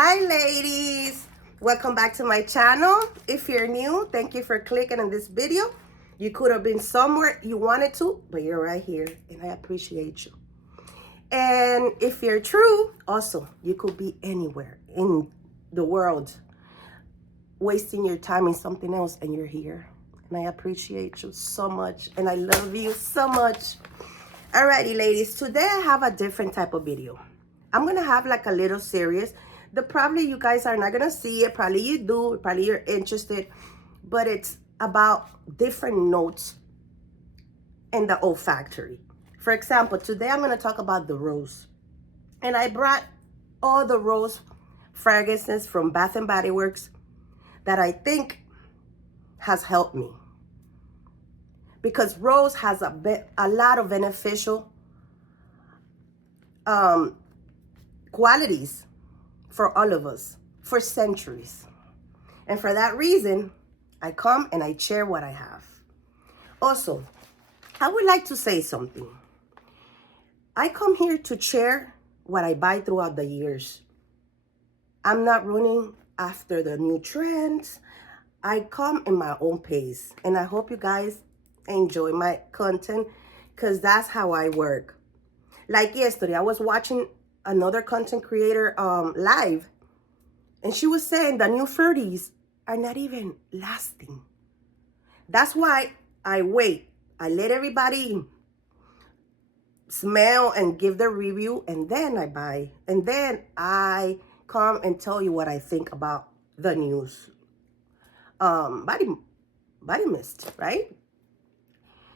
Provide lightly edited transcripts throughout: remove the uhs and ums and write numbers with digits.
Hi ladies, welcome back to my channel. If you're new, thank you for clicking on this video. You could have been somewhere you wanted to, but you're right here and I appreciate you. And if you're true, also, you could be anywhere in the world wasting your time in something else and you're here. And I appreciate you so much and I love you so much. Alrighty ladies, today I have a different type of video. I'm gonna have like a little series. Probably you guys are not gonna see it, probably you do, probably you're interested, but it's about different notes in the olfactory. For example, today I'm gonna talk about the rose. And I brought all the rose fragrances from Bath and Body Works that I think has helped me. Because rose has a lot of beneficial qualities for all of us for centuries. And for that reason, I come and I share what I have. Also, I would like to say something. I come here to share what I buy throughout the years. I'm not running after the new trends. I come in my own pace. And I hope you guys enjoy my content because that's how I work. Like yesterday, I was watching another content creator live, and she was saying the new 30s are not even lasting. That's why I wait. I let everybody smell and give their review, and then I buy. And then I come and tell you what I think about the news. Body mist, right?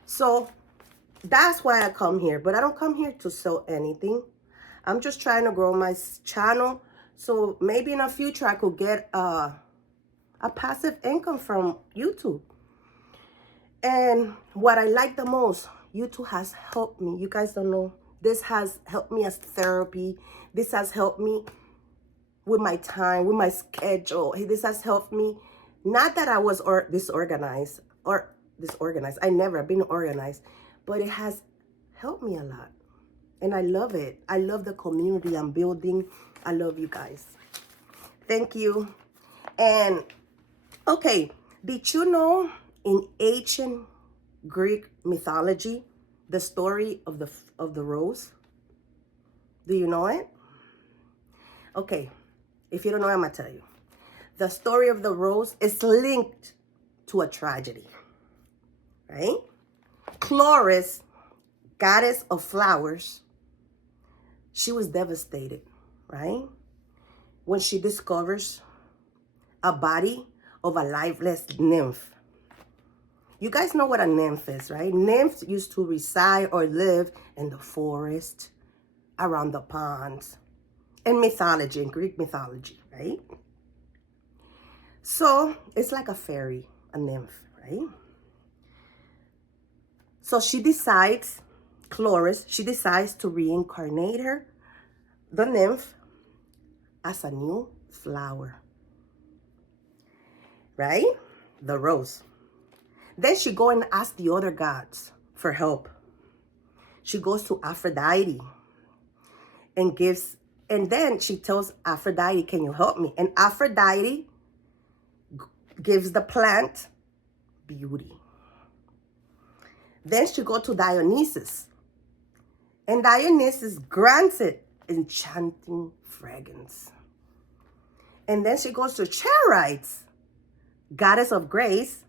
So that's why I come here. But I don't come here to sell anything. I'm just trying to grow my channel. So maybe in the future I could get a passive income from YouTube. And what I like the most, YouTube has helped me. You guys don't know. This has helped me as therapy. This has helped me with my time, with my schedule. This has helped me. Not that I was disorganized. I never been organized. But it has helped me a lot. And I love it. I love the community I'm building. I love you guys. Thank you. And okay, did you know in ancient Greek mythology, the story of the rose? Do you know it? Okay, if you don't know, I'm gonna tell you. The story of the rose is linked to a tragedy, right? Chloris, goddess of flowers, she was devastated, right? When she discovers a body of a lifeless nymph. You guys know what a nymph is, right? Nymphs used to reside or live in the forest, around the ponds, in mythology, in Greek mythology, right? So it's like a fairy, a nymph, right? So Chloris, she decides to reincarnate the nymph, as a new flower, right? The rose. Then she go and ask the other gods for help. She goes to Aphrodite and then she tells Aphrodite, can you help me? And Aphrodite gives the plant beauty. Then she go to Dionysus. And Dionysus grants it enchanting fragrance. And then she goes to Charis, goddess of grace,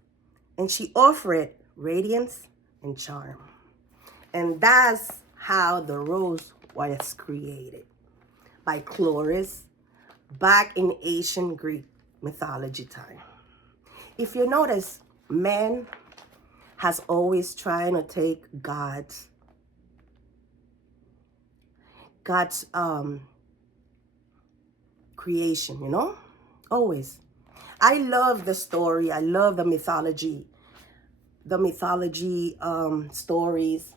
and she offered radiance and charm. And that's how the rose was created, by Chloris, back in ancient Greek mythology time. If you notice, man has always trying to take God's creation, you know, always. I love the story. I love the mythology stories.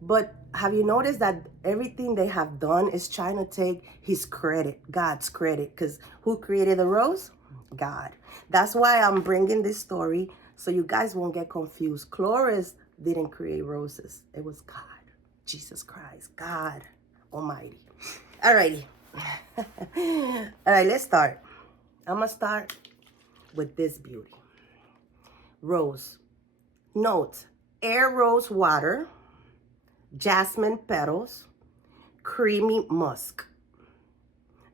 But have you noticed that everything they have done is trying to take his credit, God's credit? Because who created the rose? God. That's why I'm bringing this story so you guys won't get confused. Chloris didn't create roses. It was God, Jesus Christ, God Almighty. Alrighty. All right, let's start. I'm gonna start with this beauty. Rose. Note, air rose water, jasmine petals, creamy musk.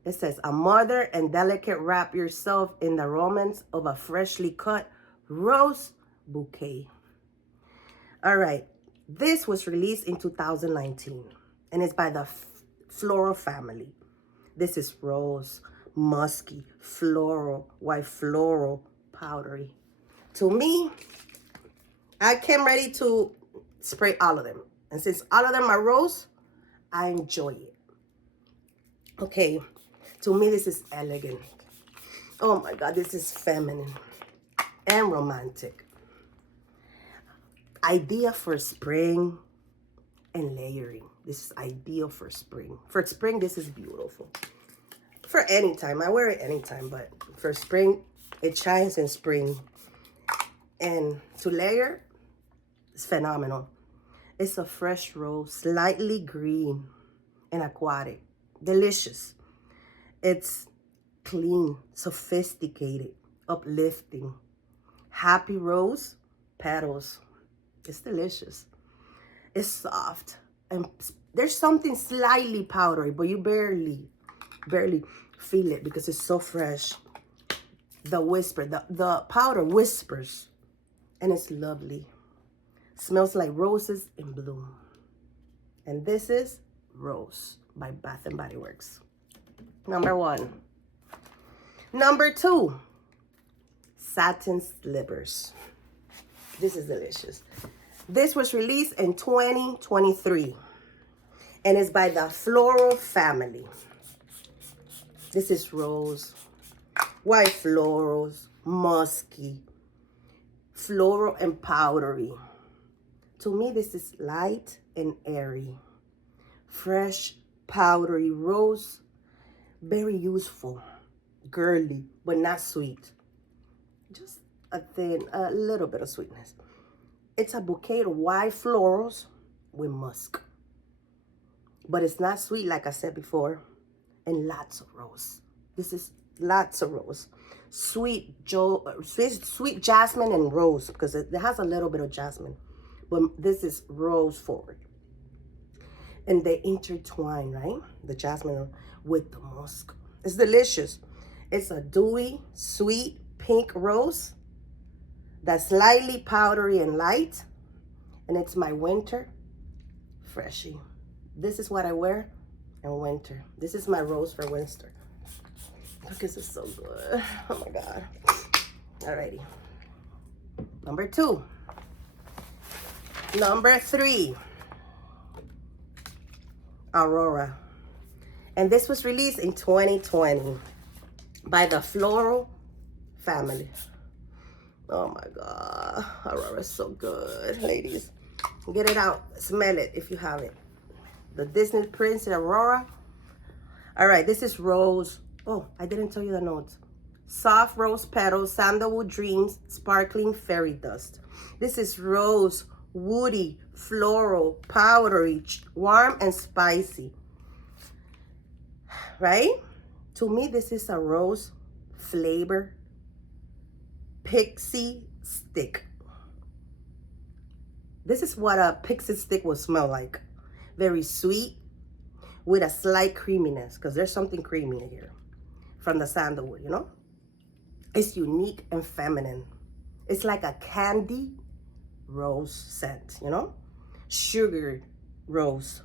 It says, a mother and delicate wrap yourself in the romance of a freshly cut rose bouquet. All right, this was released in 2019 and it's by the Floral family. This is rose, musky, floral, white floral, powdery. To me, I came ready to spray all of them. And since all of them are rose, I enjoy it. Okay, to me, this is elegant. Oh my God, this is feminine and romantic. Idea for spring and layering. This is ideal for spring. For spring, this is beautiful. For any time, I wear it anytime, but for spring, it shines in spring. And to layer, it's phenomenal. It's a fresh rose, slightly green and aquatic. Delicious. It's clean, sophisticated, uplifting. Happy rose petals. It's delicious. It's soft. And there's something slightly powdery, but you barely feel it because it's so fresh. The whisper, the powder whispers. And it's lovely. Smells like roses in bloom. And this is Rose by Bath & Body Works. Number 1. Number 2, satin slippers. This is delicious. This was released in 2023 and it's by the Floral family. This is rose, white florals, musky, floral and powdery. To me, this is light and airy. Fresh, powdery rose, very useful, girly, but not sweet. Just a little bit of sweetness. It's a bouquet of white florals with musk. But it's not sweet, like I said before, and lots of rose. This is lots of rose. Sweet jasmine and rose, because it has a little bit of jasmine. But this is rose forward. And they intertwine, right? The jasmine with the musk. It's delicious. It's a dewy, sweet, pink rose that's slightly powdery and light. And it's my winter freshie. This is what I wear in winter. This is my rose for winter. Look, this is so good. Oh my God. Alrighty. Number 2. Number 3. Aurora. And this was released in 2020 by the Floral family. Oh my God. Aurora is so good, ladies. Get it out. Smell it if you have it. The Disney Princess Aurora. All right, this is rose. Oh, I didn't tell you the notes. Soft rose petals, sandalwood dreams, sparkling fairy dust. This is rose, woody, floral, powdery, warm and spicy. Right? To me, this is a rose flavor pixie stick. This is what a pixie stick will smell like. Very sweet with a slight creaminess, because there's something creamy in here from the sandalwood, you know? It's unique and feminine. It's like a candy rose scent, you know? Sugar rose.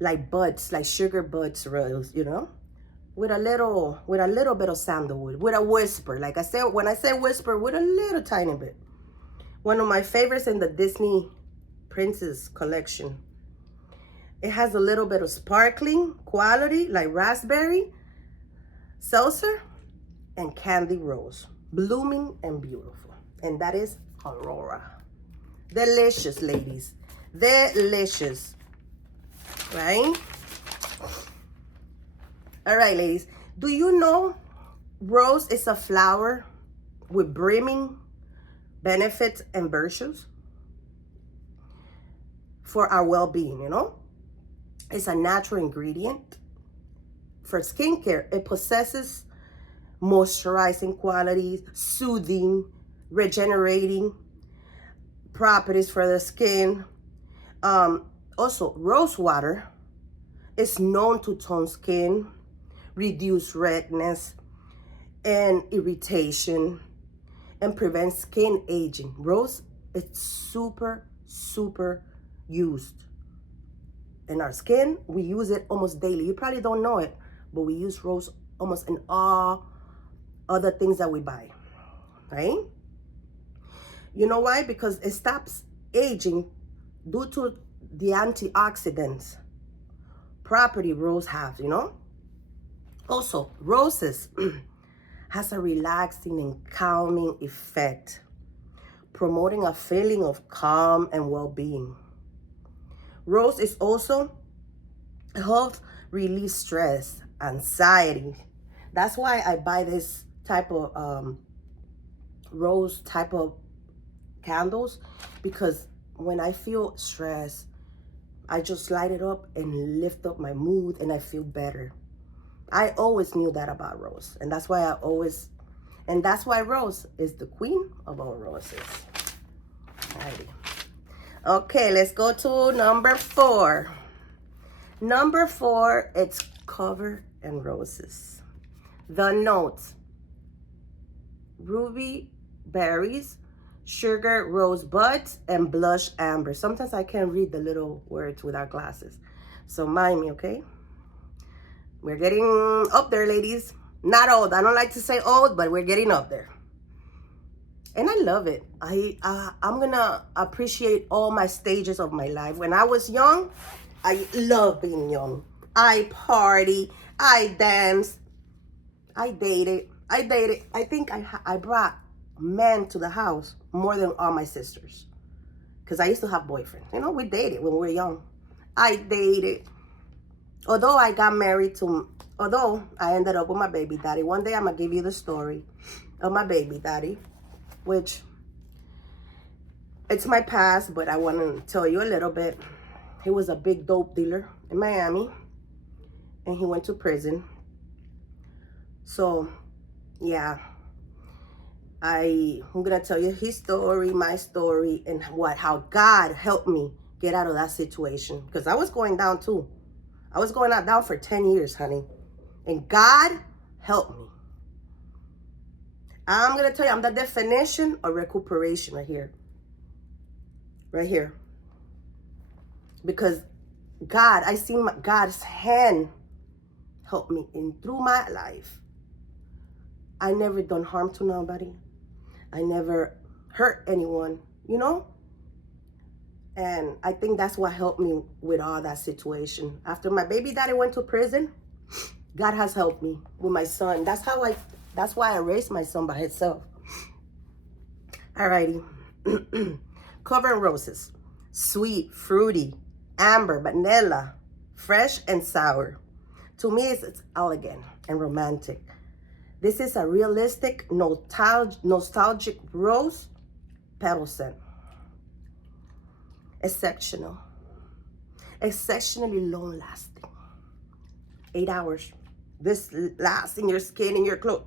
Like buds, like sugar buds rose, you know? With a little bit of sandalwood, with a whisper. Like I said, when I say whisper, with a little tiny bit. One of my favorites in the Disney Princess collection. It has a little bit of sparkling quality, like raspberry, seltzer, and candy rose. Blooming and beautiful. And that is Aurora. Delicious, ladies. Delicious. Right? All right, ladies. Do you know rose is a flower with brimming benefits and virtues for our well-being, you know? It's a natural ingredient. for skincare, it possesses moisturizing qualities, soothing, regenerating properties for the skin. Also, rose water is known to tone skin, reduce redness and irritation, and prevent skin aging. Rose is super used in our skin. We use it almost daily. You probably don't know it, but we use rose almost in all other things that we buy, right? You know why? Because it stops aging due to the antioxidants property rose has, you know? Also, roses has a relaxing and calming effect, promoting a feeling of calm and well-being. Rose is also helps relieve stress, anxiety. That's why I buy this type of rose type of candles, because when I feel stress, I just light it up and lift up my mood and I feel better. I always knew that about rose, and that's why that's why rose is the queen of all roses. Alrighty. Okay, let's go to number 4. Number 4, it's cover and roses. The notes: ruby berries, sugar rose buds, and blush amber. Sometimes I can't read the little words without glasses, so mind me, okay? We're getting up there, ladies. Not old. I don't like to say old, but we're getting up there. And I love it. I'm gonna appreciate all my stages of my life. When I was young, I love being young. I party, I dance, I dated. I think I brought men to the house more than all my sisters, because I used to have boyfriends. You know, we dated when we were young. I dated. Although I ended up with my baby daddy. One day I'm gonna give you the story of my baby daddy, which it's my past, but I want to tell you a little bit. He was a big dope dealer in Miami, and he went to prison. So yeah, I'm gonna tell you his story, my story, and how God helped me get out of that situation, because I was going down too. I was going down for 10 years, honey. And God helped me. I'm going to tell you, I'm the definition of recuperation right here. Right here. Because God, I see God's hand help me in through my life. I never done harm to nobody. I never hurt anyone, you know? And I think that's what helped me with all that situation. After my baby daddy went to prison, God has helped me with my son. That's why I raised my son by himself. Alrighty. Cover and roses. Sweet, fruity, amber, vanilla, fresh and sour. To me, it's elegant and romantic. This is a realistic, nostalgic rose petal scent. Exceptional. Exceptionally long lasting. 8 hours. This lasts in your skin, in your clothes.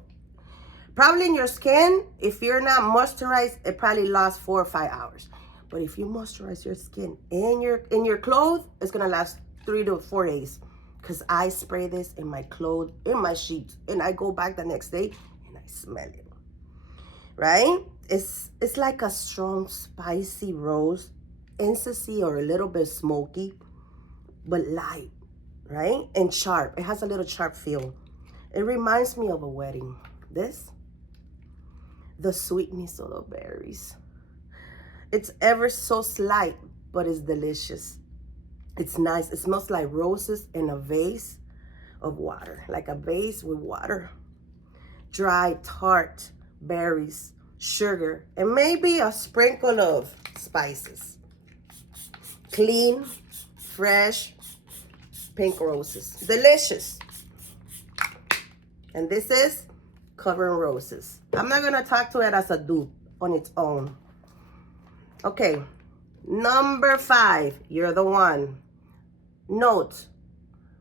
Probably in your skin, if you're not moisturized, it probably lasts 4 or 5 hours. But if you moisturize your skin in your clothes, it's gonna last 3 to 4 days. Because I spray this in my clothes, in my sheets, and I go back the next day and I smell it. Right? It's like a strong, spicy rose, incense or a little bit smoky, but light, right? And sharp. It has a little sharp feel. It reminds me of a wedding. The sweetness of the berries. It's ever so slight, but it's delicious. It's nice. It smells like roses in a vase of water, like a vase with water. Dry, tart berries, sugar, and maybe a sprinkle of spices. Clean, fresh, pink roses. Delicious. And this is Cover and Roses. I'm not going to talk to it as a dupe on its own. Okay. Number 5. You're the one. Note: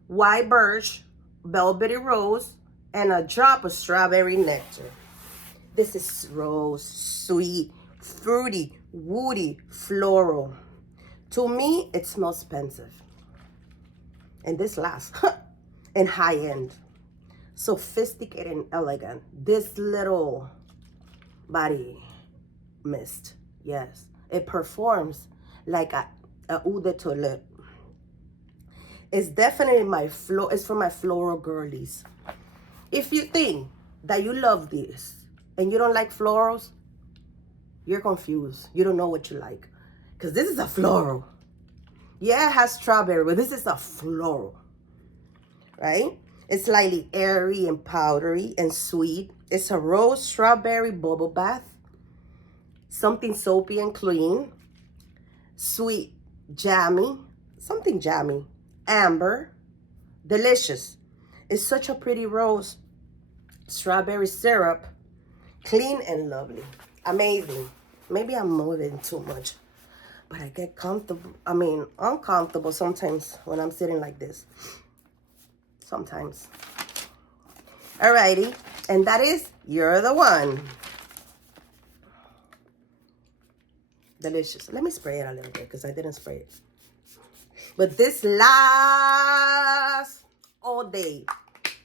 white birch, velvety rose, and a drop of strawberry nectar. This is rose, sweet, fruity, woody, floral. To me, it smells expensive. And this last, and high-end. Sophisticated and elegant. This little body mist, yes, it performs like a eau de toilette. It's definitely it's for my floral girlies. If you think that you love this and you don't like florals, you're confused. You don't know what you like. Because this is a floral. Yeah, it has strawberry, but this is a floral. Right? It's slightly airy and powdery and sweet. It's a rose strawberry bubble bath. Something soapy and clean. Sweet, jammy. Something jammy. Amber. Delicious. It's such a pretty rose. Strawberry syrup. Clean and lovely. Amazing. Maybe I'm moving too much. But I get uncomfortable sometimes when I'm sitting like this. Sometimes. Alrighty. And that is You're the One. Delicious. Let me spray it a little bit because I didn't spray it. But this lasts all day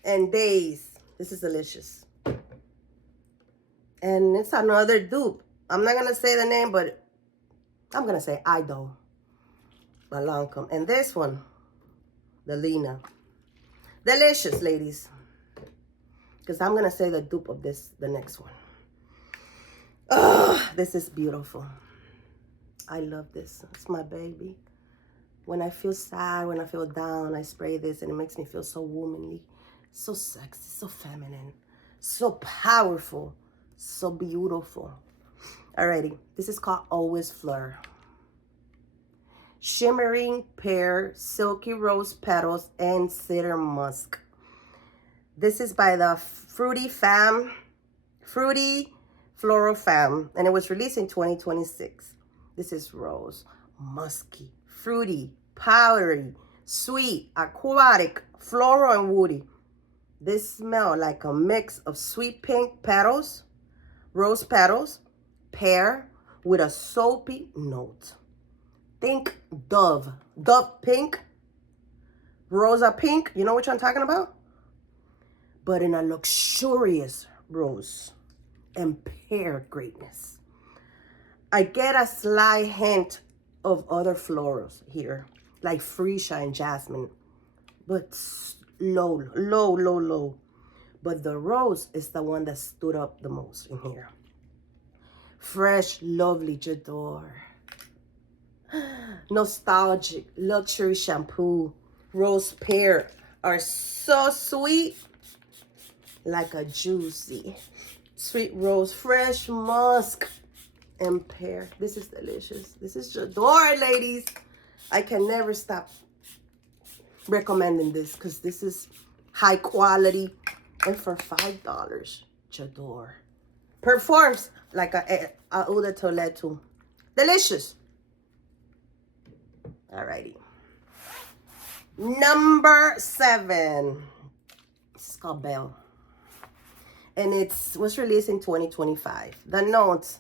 and days. This is delicious. And it's another dupe. I'm not going to say the name, but I'm going to say Idol. Balancum. And this one, the Lena. Delicious, ladies. Because I'm going to say the dupe of this, the next one. Oh, this is beautiful. I love this. It's my baby. When I feel sad, when I feel down, I spray this and it makes me feel so womanly, so sexy, so feminine, so powerful, so beautiful. Alrighty, this is called Always Fleur. Shimmering pear, silky rose petals, and cedar musk. This is by the Fruity Floral Fam, and it was released in 2026. This is rose, musky, fruity, powdery, sweet, aquatic, floral, and woody. This smells like a mix of sweet pink petals, rose petals, pear, with a soapy note. Think Dove. Dove pink, Rosa pink. You know what I'm talking about? But in a luxurious rose and pear greatness. I get a slight hint of other florals here, like freesia and jasmine, but low. But the rose is the one that stood up the most in here. Fresh, lovely J'adore. Nostalgic, luxury shampoo, rose pear are so sweet, like a juicy, sweet rose, fresh musk, and pear. This is delicious. This is J'adore, ladies. I can never stop recommending this because this is high quality. And for $5, J'adore. Performs like a eau de toilette too. Delicious. Alrighty. Number 7. This is called Belle. And it was released in 2025. The notes: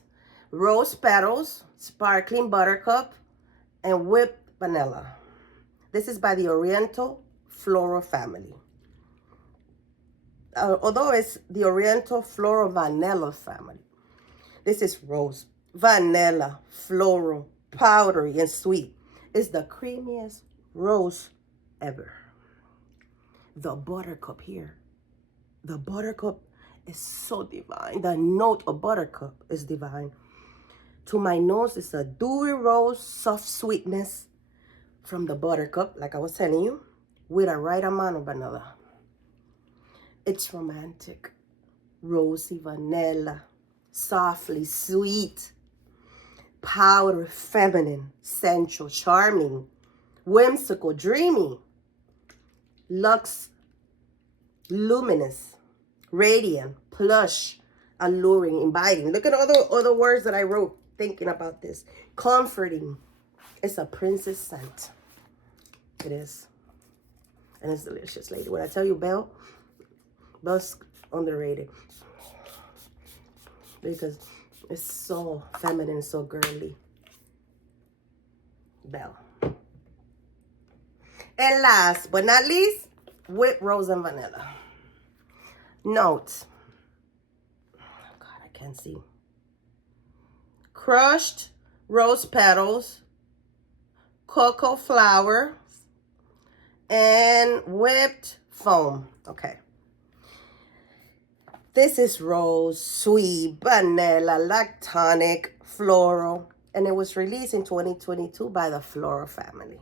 rose petals, sparkling buttercup, and whipped vanilla. This is by the Oriental Floral family. Although it's the Oriental Floral Vanilla family. This is rose, vanilla, floral, powdery, and sweet. It's the creamiest rose ever. The buttercup here. The buttercup is so divine. The note of buttercup is divine. To my nose, it's a dewy rose, soft sweetness from the buttercup, like I was telling you, with a right amount of vanilla. It's romantic, rosy vanilla, softly sweet, powder, feminine, sensual, charming, whimsical, dreamy, luxe, luminous, radiant, plush, alluring, inviting. Look at all the other words that I wrote thinking about this. Comforting. It's a princess scent. It is. And it's delicious, lady. When I tell you Bell's underrated. Because it's so feminine, so girly. Bell. And last but not least, whipped rose and vanilla. Note. Oh God, I can't see. Crushed rose petals, cocoa flour, and whipped foam. Okay. This is rose, sweet, vanilla, lactonic, floral, and it was released in 2022 by the Floral family.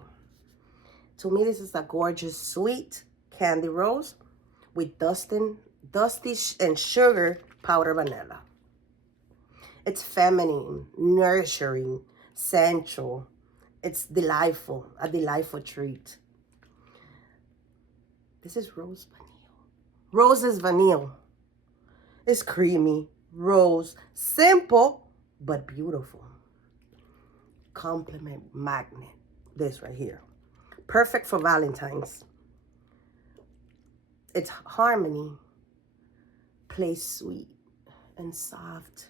To me, this is a gorgeous, sweet candy rose with dusty and sugar powder vanilla. It's feminine, nourishing, sensual. It's delightful, a delightful treat. This is rose vanille. Rose is vanille. It's creamy, rose, simple, but beautiful. Compliment magnet. This right here. Perfect for Valentine's. It's harmony. Plays sweet and soft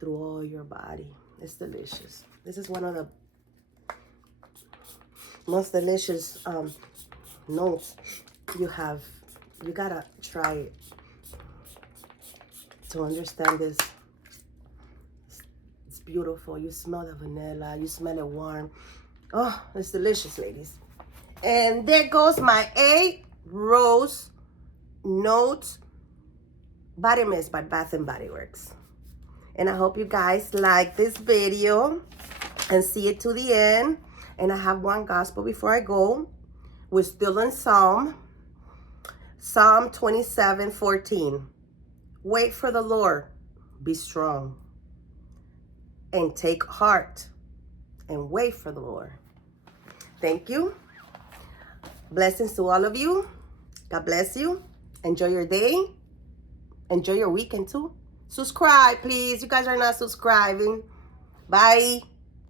through all your body. It's delicious. This is one of the most delicious notes you have. You gotta try it to understand this. It's beautiful. You smell the vanilla. You smell it warm. Oh, it's delicious, ladies. And there goes my 8 Rose Notes Body Mist by Bath & Body Works. And I hope you guys like this video and see it to the end. And I have one gospel before I go. We're still in Psalm 27:14. Wait for the Lord, be strong, and take heart, and wait for the Lord. Thank you. Blessings to all of you. God bless you. Enjoy your day. Enjoy your weekend too. Subscribe, please. You guys are not subscribing. Bye.